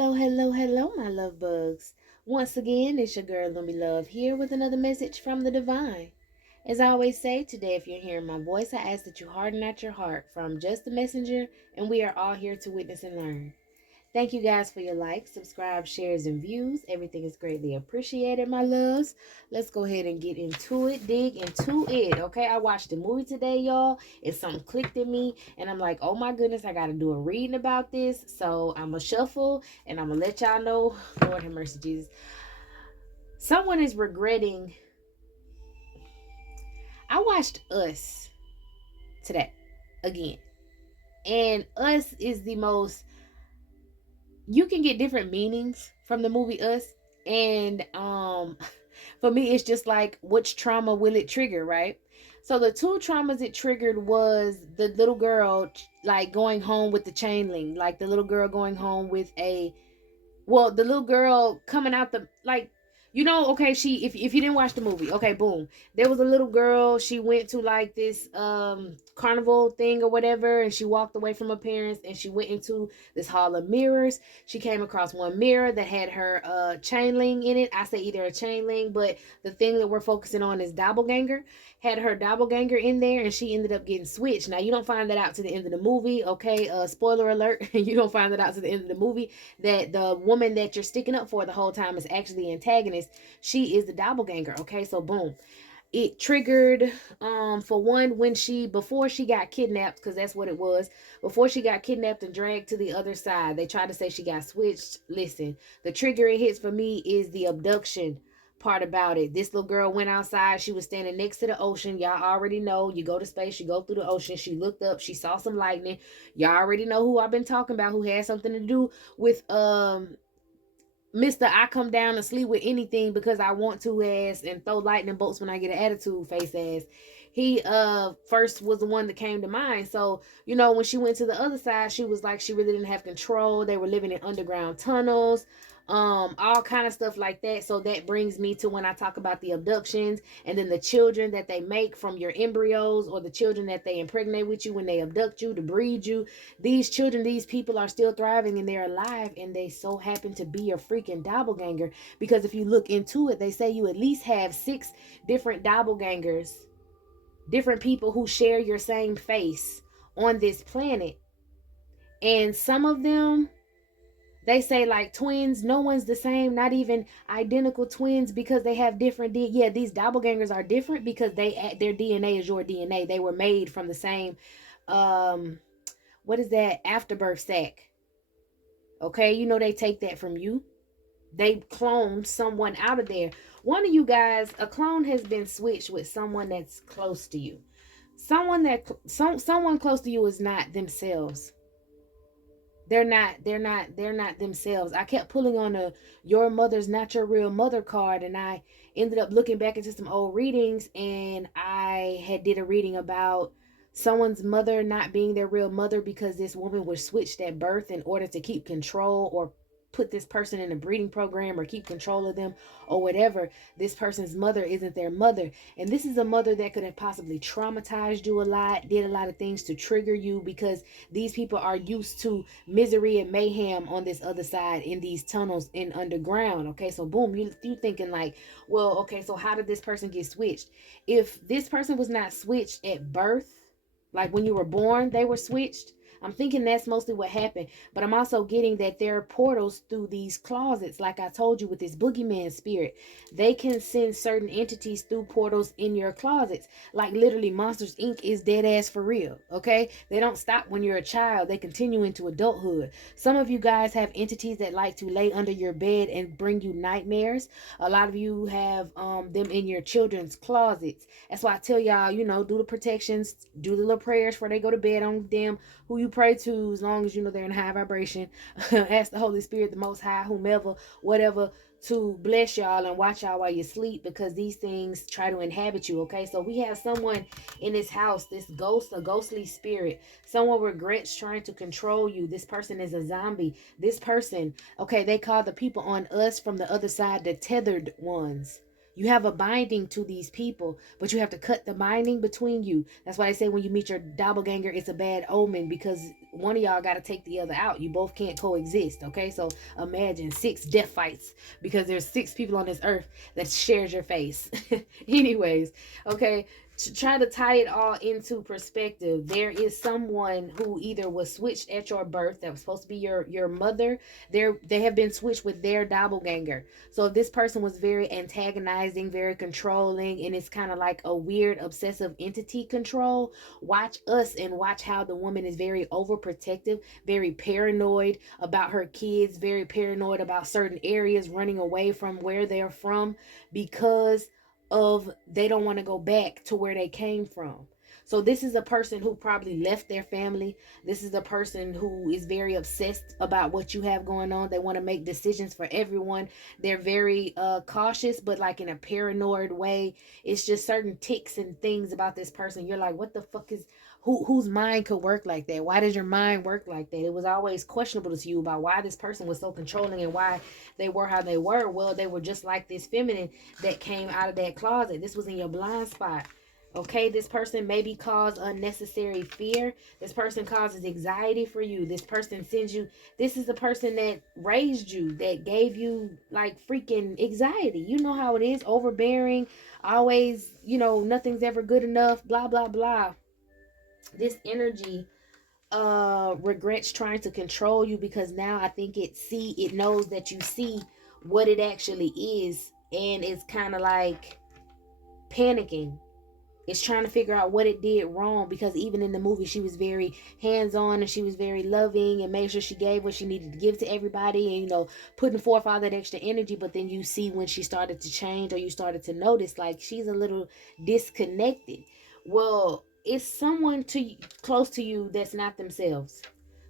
Hello, my love bugs. Once again, it's your girl, Lumi Love, here with another message from the divine. As I always say, today, if you're hearing my voice, I ask that you harden not your heart from just the messenger, and we are all here to witness and learn. Thank you guys for your likes, subscribe, shares, and views. Everything is greatly appreciated, my loves. Let's go ahead and get into it, dig into it, okay? I watched the movie today, y'all, and something clicked in me, and I'm like, oh my goodness, I got to do a reading about this. So I'm going to shuffle, and I'm going to let y'all know, Lord have mercy, Jesus. Someone is regretting. I watched Us today, again. And Us is the most, you can get different meanings from the movie Us, and for me it's just like, which trauma will it trigger, right? So the two traumas it triggered was the little girl, like going home with the chain link, like the little girl going home with a, well, the little girl coming out the, like, okay, she, if you didn't watch the movie, okay, boom, there was a little girl, she went to like this carnival thing or whatever, and she walked away from her parents, and she went into this hall of mirrors. She came across one mirror that had her chain link in it. I say either a chain link, but the thing that we're focusing on is Dobbleganger, had her Doppelganger in there, and she ended up getting switched. Now, you don't find that out to the end of the movie, okay? Spoiler alert, you don't find that out to the end of the movie, that the woman that you're sticking up for the whole time is actually the antagonist. She is the Doppelganger, okay? So, boom. It triggered, for one, when she, before she got kidnapped, because that's what it was, before she got kidnapped and dragged to the other side, they tried to say she got switched. Listen, the trigger it hits for me is the abduction part about it. This little girl went outside. She was standing next to the ocean. Y'all already know, you go to space, you go through the ocean. She looked up, she saw some lightning. Y'all already know who I've been talking about, who had something to do with Mr. I come down and sleep with anything because I want to ass and throw lightning bolts when I get an attitude face ass. He first was the one that came to mind. So, when she went to the other side, she was like, she really didn't have control. They were living in underground tunnels, all kind of stuff like that. So that brings me to when I talk about the abductions, and then the children that they make from your embryos, or the children that they impregnate with you when they abduct you to breed you. These children, these people are still thriving and they're alive, and they so happen to be your freaking doppelganger. Because if you look into it, they say you at least have 6 different doppelgangers, different people who share your same face on this planet. And some of them, they say, like twins, no one's the same, not even identical twins, because they have different yeah, these doppelgangers are different because their DNA is your DNA. They were made from the same what is that, afterbirth sac. Okay, they take that from you. They cloned someone out of there. One of you guys, a clone has been switched with someone that's close to you. Someone close to you is not themselves. They're not themselves. I kept pulling on a your mother's not your real mother card, and I ended up looking back into some old readings, and I had did a reading about someone's mother not being their real mother because this woman was switched at birth in order to keep control, or put this person in a breeding program, or keep control of them, or whatever. This person's mother isn't their mother, and this is a mother that could have possibly traumatized you a lot, did a lot of things to trigger you, because these people are used to misery and mayhem on this other side in these tunnels in underground. Okay, so boom, you thinking like, well, okay, so how did this person get switched? If this person was not switched at birth, like when you were born they were switched, I'm thinking that's mostly what happened. But I'm also getting that there are portals through these closets. Like I told you, with this boogeyman spirit, they can send certain entities through portals in your closets. Like literally, Monsters Inc. is dead ass for real. Okay, they don't stop when you're a child, they continue into adulthood. Some of you guys have entities that like to lay under your bed and bring you nightmares. A lot of you have them in your children's closets. That's why I tell y'all, do the protections, do the little prayers before they go to bed on them who you pray to, as long as they're in high vibration. Ask the Holy Spirit, the Most High, whomever, whatever, to bless y'all and watch y'all while you sleep, because these things try to inhabit you. Okay, so we have someone in this house, this ghost, a ghostly spirit. Someone regrets trying to control you. This person is a zombie. This person, okay, they call the people on Us from the other side the tethered ones. You have a binding to these people, but you have to cut the binding between you. That's why they say when you meet your doppelganger, it's a bad omen, because one of y'all got to take the other out. You both can't coexist. Okay, so imagine 6 death fights because there's 6 people on this earth that shares your face. Anyways, okay, to try to tie it all into perspective, there is someone who either was switched at your birth, that was supposed to be your mother. They have been switched with their doppelganger. So if this person was very antagonizing, very controlling, and it's kind of like a weird obsessive entity control, watch us and watch how the woman is very overprotective, very paranoid about her kids, very paranoid about certain areas, running away from where they're from because of they don't want to go back to where they came from. So this is a person who probably left their family. This is a person who is very obsessed about what you have going on. They want to make decisions for everyone. They're very cautious, but like in a paranoid way. It's just certain ticks and things about this person. You're like, what the fuck is whose mind could work like that? Why does your mind work like that? It was always questionable to you about why this person was so controlling and why they were how they were. Well, they were just like this feminine that came out of that closet. This was in your blind spot. Okay, this person maybe cause unnecessary fear. This person causes anxiety for you. This person sends you, this is the person that raised you, that gave you like freaking anxiety. You know how it is, overbearing, always, nothing's ever good enough, blah, blah, blah. This energy regrets trying to control you because now I think it knows that you see what it actually is, and it's kind of like panicking. It's trying to figure out what it did wrong, because even in the movie she was very hands-on and she was very loving and made sure she gave what she needed to give to everybody, and putting forth all that extra energy. But then you see when she started to change, or you started to notice like she's a little disconnected. Well, it's someone close to you that's not themselves.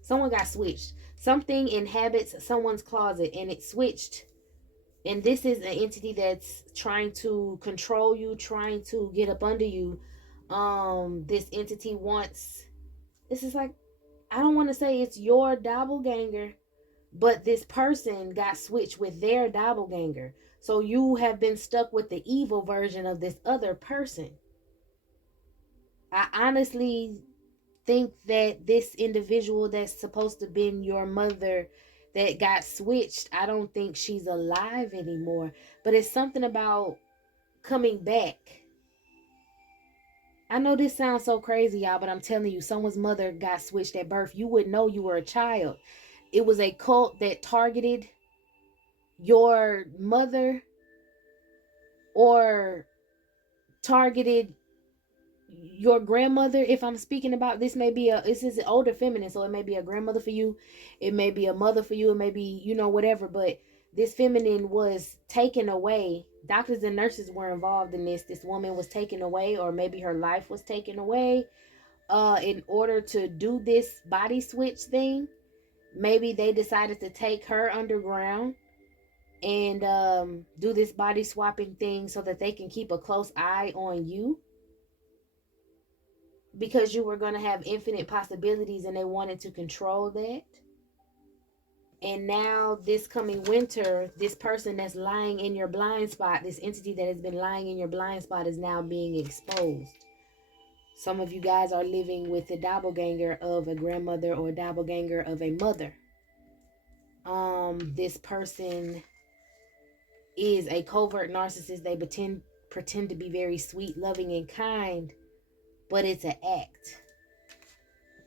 Someone got switched. Something inhabits someone's closet and it switched, and this is an entity that's trying to control you, trying to get up under you. This entity wants, this is like, I don't want to say it's your doppelganger, but this person got switched with their doppelganger, so you have been stuck with the evil version of this other person. I honestly think that this individual that's supposed to be your mother that got switched, I don't think she's alive anymore. But it's something about coming back. I know this sounds so crazy, y'all, but I'm telling you, someone's mother got switched at birth. You wouldn't know you were a child. It was a cult that targeted your mother, or targeted your grandmother. If I'm speaking about, this is an older feminine, so it may be a grandmother for you, it may be a mother for you, it may be whatever. But this feminine was taken away. Doctors and nurses were involved in this woman was taken away, or maybe her life was taken away in order to do this body switch thing. Maybe they decided to take her underground and do this body swapping thing so that they can keep a close eye on you, because you were going to have infinite possibilities and they wanted to control that. And now this coming winter, this person that's lying in your blind spot, this entity that has been lying in your blind spot, is now being exposed. Some of you guys are living with the doppelganger of a grandmother or a doppelganger of a mother. This person is a covert narcissist. They pretend to be very sweet, loving, and kind, but it's an act.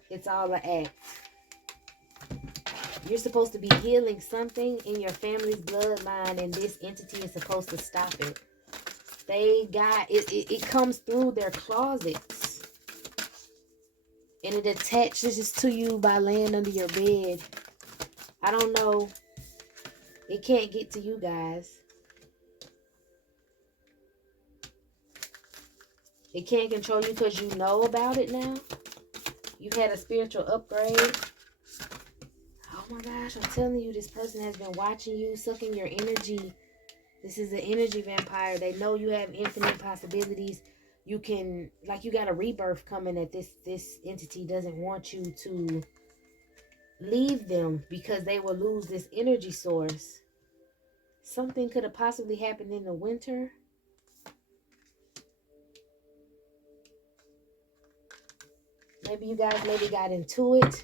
It's all an act. You're supposed to be healing something in your family's bloodline, and this entity is supposed to stop it. They got it. It comes through their closets, and it attaches to you by laying under your bed. I don't know. It can't get to you guys. It can't control you because you know about it now. You've had a spiritual upgrade. Oh my gosh, I'm telling you, this person has been watching you, sucking your energy. This is an energy vampire. They know you have infinite possibilities. You can, like, you got a rebirth coming, that this entity doesn't want you to leave them because they will lose this energy source. Something could have possibly happened in the winter. Maybe you guys got into it.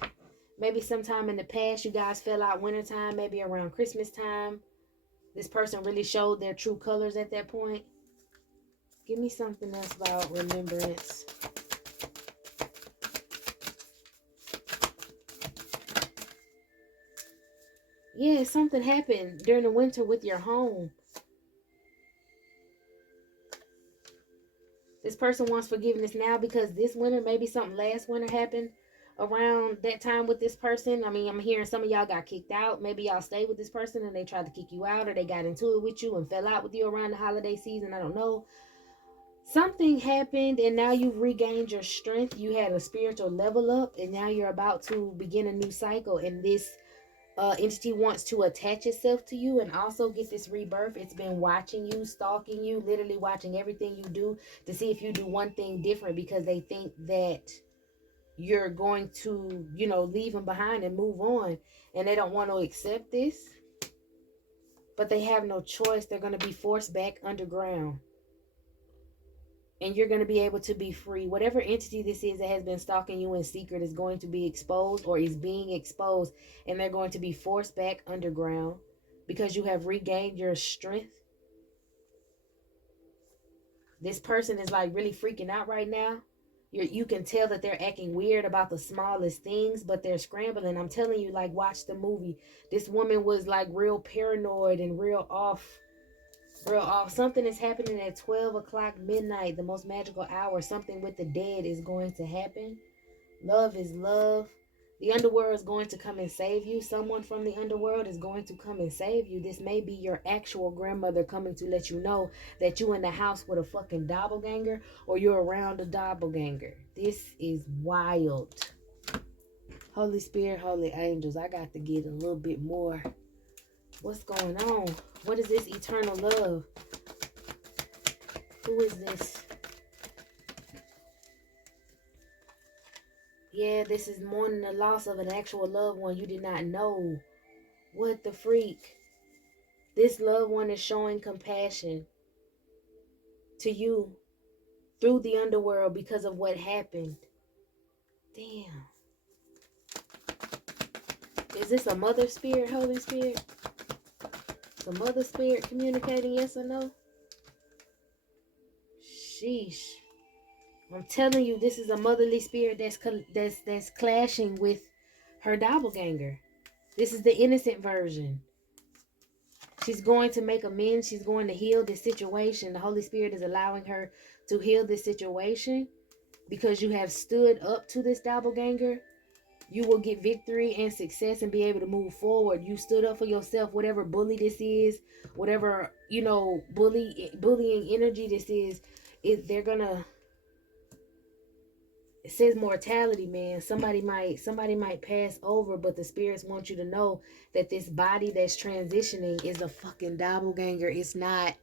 Maybe sometime in the past you guys fell out wintertime, maybe around Christmas time. This person really showed their true colors at that point. Give me something else about remembrance. Yeah, something happened during the winter with your home. This person wants forgiveness now because this winter, maybe something last winter happened around that time with this person. I mean, I'm hearing some of y'all got kicked out. Maybe y'all stayed with this person and they tried to kick you out, or they got into it with you and fell out with you around the holiday season. I don't know. Something happened and now you've regained your strength. You had a spiritual level up and now you're about to begin a new cycle. And this entity wants to attach itself to you and also get this rebirth. It's been watching you, stalking you, literally watching everything you do to see if you do one thing different, because they think that you're going to, leave them behind and move on. And they don't want to accept this, but they have no choice. They're going to be forced back underground. And you're going to be able to be free. Whatever entity this is that has been stalking you in secret is going to be exposed, or is being exposed, and they're going to be forced back underground because you have regained your strength. This person is like really freaking out right now. You can tell that they're acting weird about the smallest things, but they're scrambling. I'm telling you, like, watch the movie. This woman was like real paranoid and real off. Something is happening at 12 o'clock midnight, the most magical hour. Something with the dead is going to happen. Love is love. The underworld is going to come and save you. Someone from the underworld is going to come and save you. This may be your actual grandmother coming to let you know that you in the house with a fucking doppelganger, or you're around a doppelganger. This is wild. Holy Spirit, holy angels, I got to get a little bit more. What's going on? What is this eternal love? Who is this? Yeah, this is mourning the loss of an actual loved one you did not know. What the freak? This loved one is showing compassion to you through the underworld because of what happened. Damn. Is this a mother spirit, Holy Spirit? The mother spirit communicating, yes or no? Sheesh. I'm telling you, this is a motherly spirit that's clashing with her doppelganger. This is the innocent version. She's going to make amends. She's going to heal this situation. The Holy Spirit is allowing her to heal this situation because you have stood up to this doppelganger. You will get victory and success and be able to move forward. You stood up for yourself. Whatever bully this is, whatever, bullying energy this is, they're gonna. It says mortality, man. Somebody might pass over, but the spirits want you to know that this body that's transitioning is a fucking doppelganger. It's not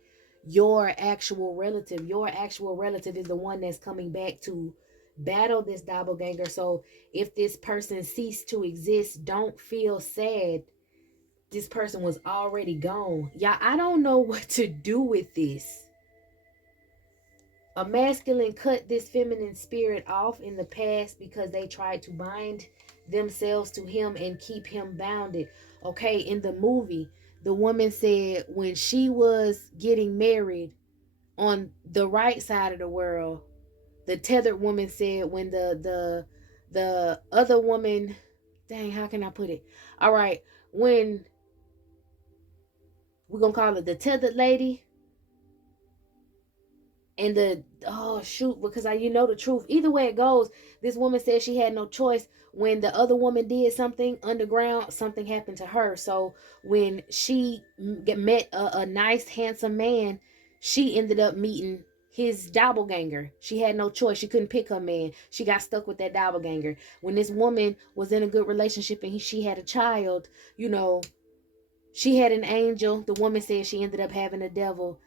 your actual relative. Your actual relative is the one that's coming back to battle this doppelganger. So if this person ceased to exist, don't feel sad. This person was already gone. Y'all, I don't know what to do with this. A masculine cut this feminine spirit off in the past because they tried to bind themselves to him and keep him bounded. Okay, in the movie, the woman said when she was getting married on the right side of the world, the tethered woman said when the other woman, dang, how can I put it? All right, when we're gonna call it the tethered lady, and because you know the truth. Either way it goes, this woman said she had no choice. When the other woman did something underground, something happened to her. So when she met a nice handsome man, she ended up meeting his doppelganger. She had no choice. She couldn't pick her man. She got stuck with that doppelganger. When this woman was in a good relationship and she had a child, she had an angel. The woman said she ended up having a devil.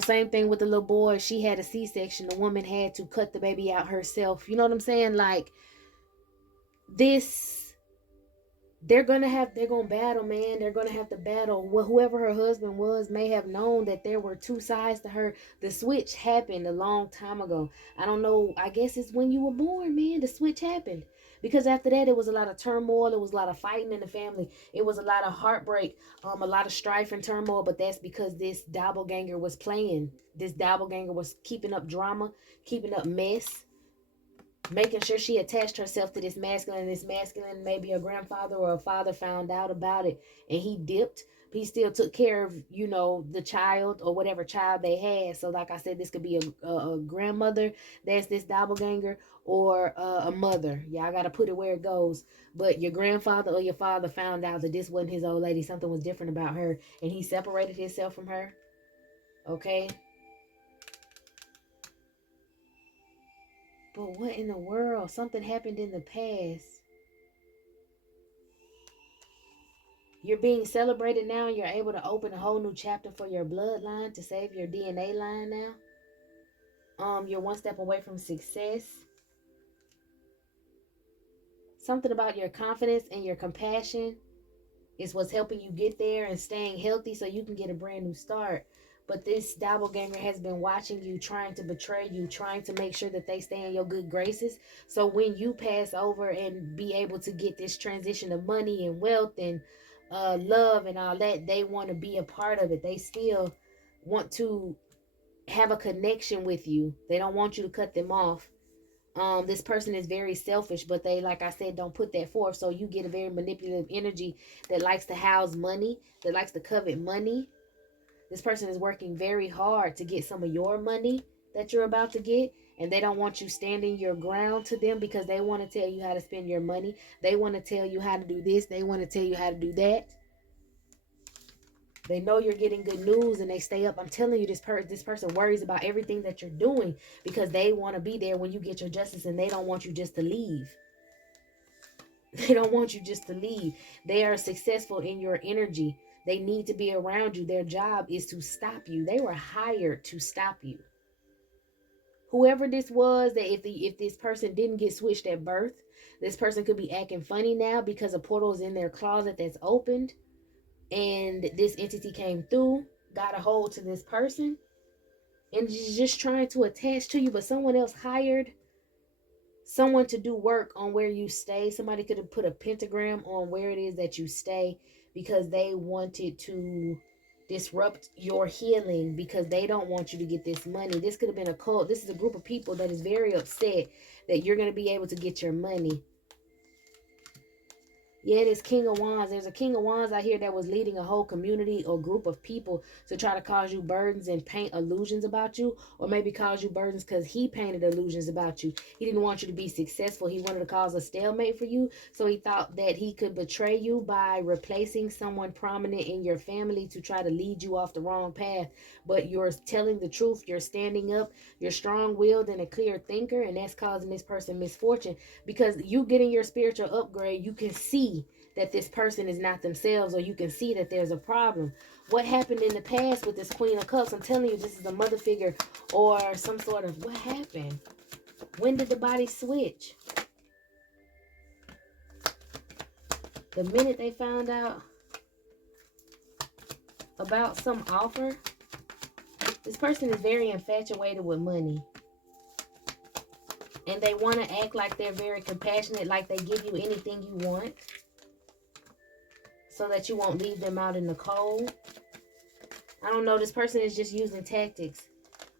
Same thing with the little boy. She had a C-section. The woman had to cut the baby out herself. You know what I'm saying? Like, this they're gonna battle, man. They're gonna have to battle. Well, whoever her husband was may have known that there were two sides to her. The switch happened a long time ago. I don't know. I guess it's when you were born, man. The switch happened. Because after that, it was a lot of turmoil. It was a lot of fighting in the family. It was a lot of heartbreak, a lot of strife and turmoil. But that's because this doppelganger was playing. This doppelganger was keeping up drama, keeping up mess, making sure she attached herself to this masculine. This masculine, maybe a grandfather or a father found out about it and he dipped. He still took care of, the child or whatever child they had. So like I said, this could be a grandmother that's this doppelganger, or a mother. Yeah, I got to put it where it goes. But your grandfather or your father found out that this wasn't his old lady. Something was different about her, and he separated himself from her. Okay. But what in the world? Something happened in the past. You're being celebrated now, and you're able to open a whole new chapter for your bloodline to save your DNA line now. You're one step away from success. Something about your confidence and your compassion is what's helping you get there and staying healthy so you can get a brand new start. But this doppelganger has been watching you, trying to betray you, trying to make sure that they stay in your good graces. So when you pass over and be able to get this transition of money and wealth and love and all that, they want to be a part of it. They still want to have a connection with you. They don't want you to cut them off. This person is very selfish, but they, like I said, don't put that forth. So you get a very manipulative energy that likes to house money, that likes to covet money. This person is working very hard to get some of your money that you're about to get, and they don't want you standing your ground to them because they want to tell you how to spend your money. They want to tell you how to do this. They want to tell you how to do that. They know you're getting good news and they stay up. I'm telling you, this person worries about everything that you're doing because they want to be there when you get your justice, and they don't want you just to leave. They don't want you just to leave. They are successful in your energy. They need to be around you. Their job is to stop you. They were hired to stop you. Whoever this was, that if this person didn't get switched at birth, this person could be acting funny now because a portal is in their closet that's opened, and this entity came through, got a hold to this person, and is just trying to attach to you. But someone else hired someone to do work on where you stay. Somebody could have put a pentagram on where it is that you stay because they wanted to disrupt your healing because they don't want you to get this money. This could have been a cult. This is a group of people that is very upset that you're going to be able to get your money. Yeah, this King of Wands. There's a King of Wands out here that was leading a whole community or group of people to try to cause you burdens and paint illusions about you, or maybe cause you burdens because he painted illusions about you. He didn't want you to be successful. He wanted to cause a stalemate for you, so he thought that he could betray you by replacing someone prominent in your family to try to lead you off the wrong path. But you're telling the truth. You're standing up. You're strong-willed and a clear thinker, and that's causing this person misfortune because you getting your spiritual upgrade, you can see that this person is not themselves, or you can see that there's a problem. What happened in the past with this Queen of Cups? I'm telling you, this is a mother figure or some sort of, what happened? When did the body switch? The minute they found out about some offer. This person is very infatuated with money. And they want to act like they're very compassionate, like they give you anything you want, so that you won't leave them out in the cold. I don't know. This person is just using tactics.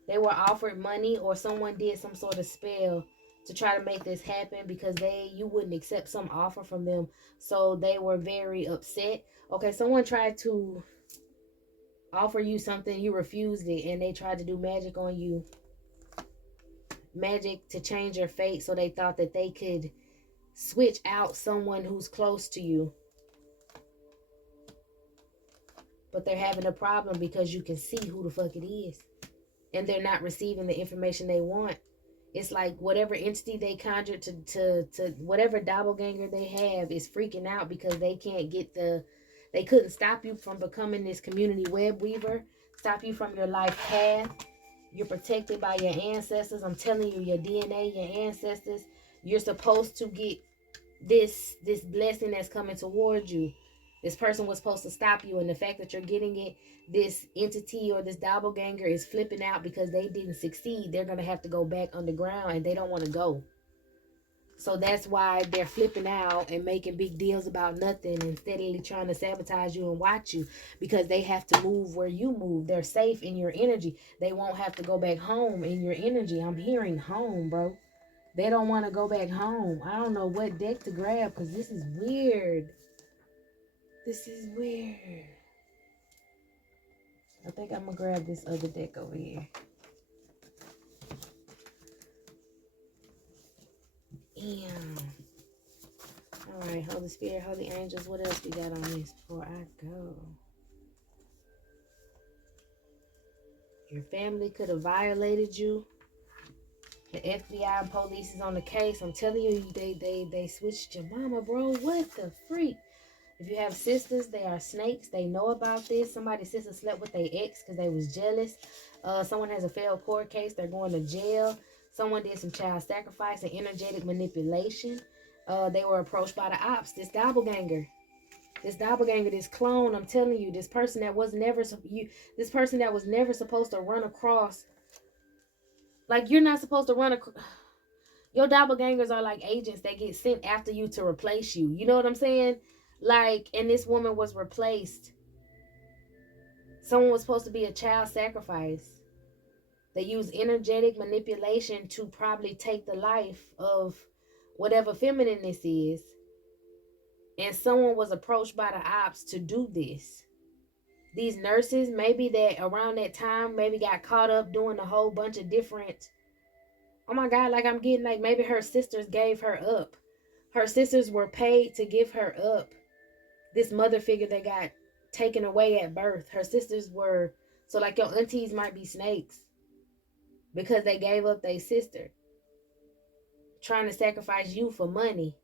They were offered money, or someone did some sort of spell to try to make this happen because you wouldn't accept some offer from them. So they were very upset. Okay, someone tried to offer you something, you refused it, and they tried to do magic on you. Magic to change your fate, so they thought that they could switch out someone who's close to you. But they're having a problem because you can see who the fuck it is. And they're not receiving the information they want. It's like whatever entity they conjured to whatever doppelganger they have is freaking out because they can't get they couldn't stop you from becoming this community web weaver, stop you from your life path. You're protected by your ancestors. I'm telling you, your DNA, your ancestors. You're supposed to get this blessing that's coming towards you. This person was supposed to stop you, and the fact that you're getting it, this entity or this doppelganger is flipping out because they didn't succeed. They're gonna have to go back underground, and they don't want to go. So that's why they're flipping out and making big deals about nothing and steadily trying to sabotage you and watch you, because they have to move where you move. They're safe in your energy. They won't have to go back home in your energy. I'm hearing home, bro. They don't want to go back home. I don't know what deck to grab because this is weird. This is weird. I think I'm going to grab this other deck over here. Damn. All right, Holy Spirit, Holy Angels, what else we got on this before I go? Your family could have violated you. The FBI and police is on the case. I'm telling you, they switched your mama, bro. What the freak? If you have sisters, they are snakes. They know about this. Somebody's sister slept with their ex because they was jealous. Someone has a failed court case. They're going to jail. Someone did some child sacrifice and energetic manipulation. They were approached by the ops. This doppelganger, this clone. I'm telling you, this person that was never supposed to run across. Like, you're not supposed to run across. Your doppelgangers are like agents that get sent after you to replace you. You know what I'm saying? Like, and this woman was replaced. Someone was supposed to be a child sacrifice. They use energetic manipulation to probably take the life of whatever feminine this is. And someone was approached by the ops to do this. These nurses, maybe that around that time, maybe got caught up doing a whole bunch of different. Oh my God, like I'm getting like maybe her sisters gave her up. Her sisters were paid to give her up. This mother figure that got taken away at birth. Her sisters were, so like your aunties might be snakes because they gave up their sister, trying to sacrifice you for money.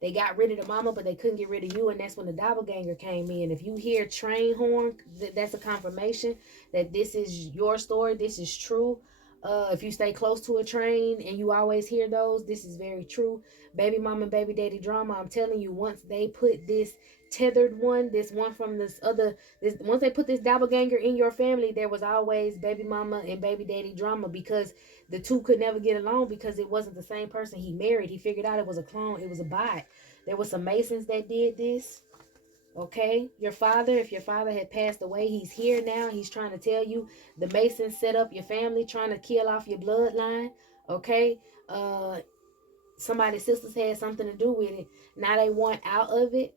They got rid of the mama, but they couldn't get rid of you, and that's when the doppelganger came in. If you hear train horn, that's a confirmation that this is your story. This is true. If you stay close to a train and you always hear those, this is very true. Baby mama and baby daddy drama, I'm telling you, once they put this tethered one, this one from this other, once they put this doppelganger in your family, there was always baby mama and baby daddy drama, because the two could never get along because it wasn't the same person he married. He figured out it was a clone. It was a bot. There were some Masons that did this. Okay, your father, if your father had passed away, he's here now. He's trying to tell you the Masons set up your family, trying to kill off your bloodline. Okay, somebody's sisters had something to do with it. Now they want out of it.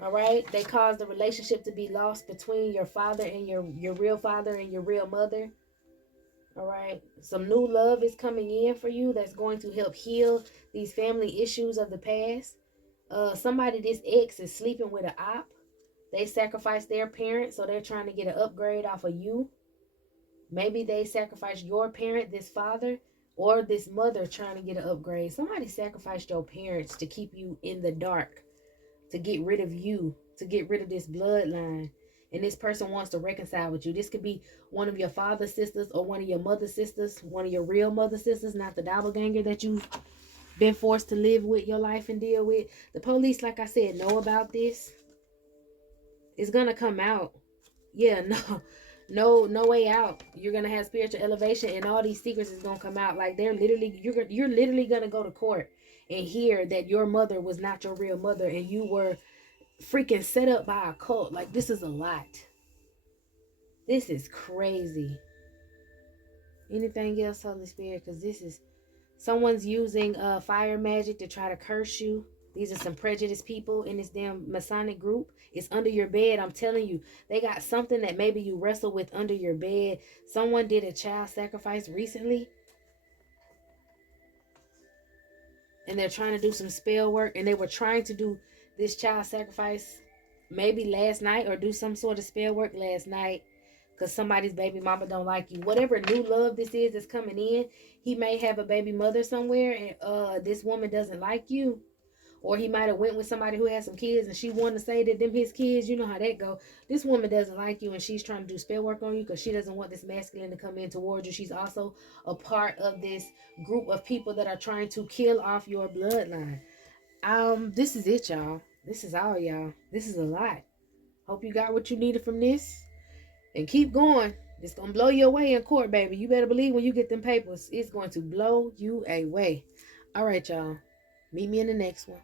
All right, they caused the relationship to be lost between your father and your real father and your real mother. All right, some new love is coming in for you that's going to help heal these family issues of the past. Somebody, this ex is sleeping with an op. They sacrificed their parents, so they're trying to get an upgrade off of you. Maybe they sacrificed your parent, this father, or this mother trying to get an upgrade. Somebody sacrificed your parents to keep you in the dark, to get rid of you, to get rid of this bloodline. And this person wants to reconcile with you. This could be one of your father's sisters or one of your mother's sisters, one of your real mother sisters, not the doppelganger that you've been forced to live with your life and deal with. The police, like I said, know about this. It's gonna come out. Yeah, no way out. You're gonna have spiritual elevation, and all these secrets is gonna come out. Like you're literally gonna go to court and hear that your mother was not your real mother, and you were freaking set up by a cult. Like, this is a lot. This is crazy. Anything else, Holy Spirit? Because this is someone's using fire magic to try to curse you. These are some prejudiced people in this damn Masonic group. It's under your bed. I'm telling you, they got something that maybe you wrestle with under your bed. Someone did a child sacrifice recently, and they're trying to do some spell work, and they were trying to do this child sacrifice maybe last night, or do some sort of spell work last night, because somebody's baby mama don't like you. Whatever new love this is that's coming in, he may have a baby mother somewhere, and this woman doesn't like you. Or he might have went with somebody who had some kids and she wanted to say that them his kids. You know how that go. This woman doesn't like you and she's trying to do spell work on you because she doesn't want this masculine to come in towards you. She's also a part of this group of people that are trying to kill off your bloodline. This is it, y'all. This is all, y'all. This is a lot. Hope you got what you needed from this. And keep going. It's gonna blow you away in court, baby. You better believe when you get them papers, it's going to blow you away. All right, y'all. Meet me in the next one.